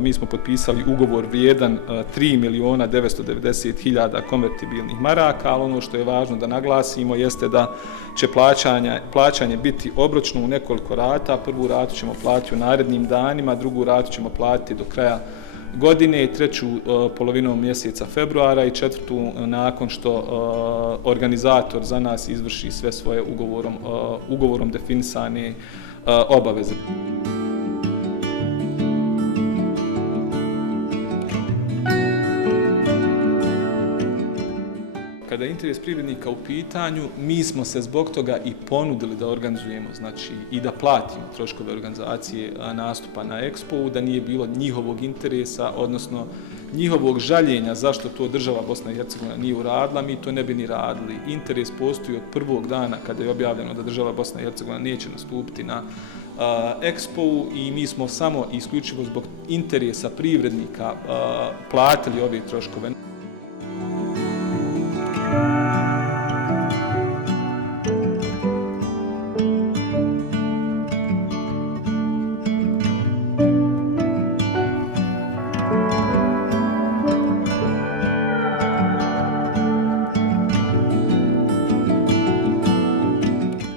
Mi smo potpisali ugovor vrijedan 3.990.000 konvertibilnih maraka, ali ono što je važno da naglasimo jeste da će plaćanje biti obročno u nekoliko rata. Prvu ratu ćemo platiti u narednim danima, drugu ratu ćemo platiti do kraja godine, treću polovinom mjeseca februara i četvrtu nakon što organizator za nas izvrši sve svoje ugovorom definisane obaveze. Kada je interes privrednika u pitanju, mi smo se zbog toga i ponudili da organizujemo, znači i da platimo troškove organizacije nastupa na Expo-u, da nije bilo njihovog interesa, odnosno njihovog žaljenja zašto to država Bosna i Hercegovina nije uradila, mi to ne bi ni radili. Interes postoji od prvog dana kada je objavljeno da država Bosna i Hercegovina neće nastupiti na Expo-u i mi smo samo isključivo zbog interesa privrednika platili ove troškove.